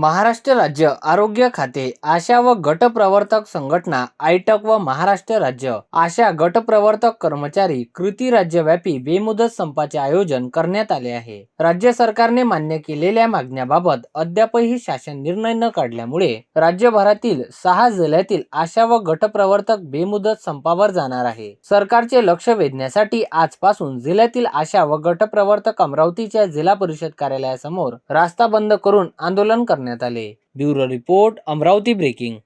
महाराष्ट्र राज्य आरोग्य खाते आशा व गट प्रवर्तक संघटना आयटक व महाराष्ट्र राज्य. आशा गट प्रवर्तक कर्मचारी कृती राज्यव्यापी बेमुदत संपाचे आयोजन करण्यात आले आहे. राज्य सरकारने मान्य केलेल्या मागण्याबाबत अद्यापही शासन निर्णय न काढल्यामुळे राज्यभरातील सहा जिल्ह्यातील आशा व गट प्रवर्तक बेमुदत संपावर जाणार आहे. सरकारचे लक्ष वेधण्यासाठी आजपासून जिल्ह्यातील आशा व गट प्रवर्तक अमरावतीच्या जिल्हा परिषद कार्यालयासमोर रास्ता बंद करून आंदोलन करण्यात करण्यात आले. Bureau report Amravati breaking.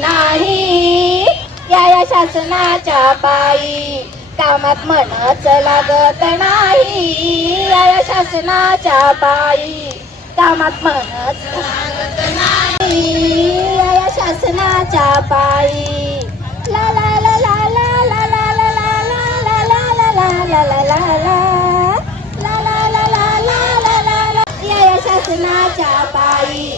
नाही या या शासनाच्या पायी कामात मनच लागत नाही. या या शासनाच्या पायी कामात मनच लागत पायी ला ला ला ला ला ला ला ला ला ला ला ला ला ला ला ला या शासनाच्या पायी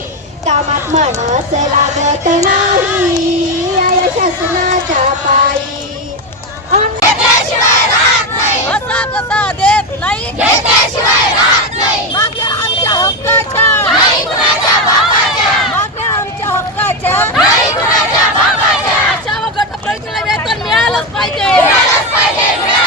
कामात म्हणस लागत नाही या शासनाच्या पायी las fuentes! ¡Viva las fuentes!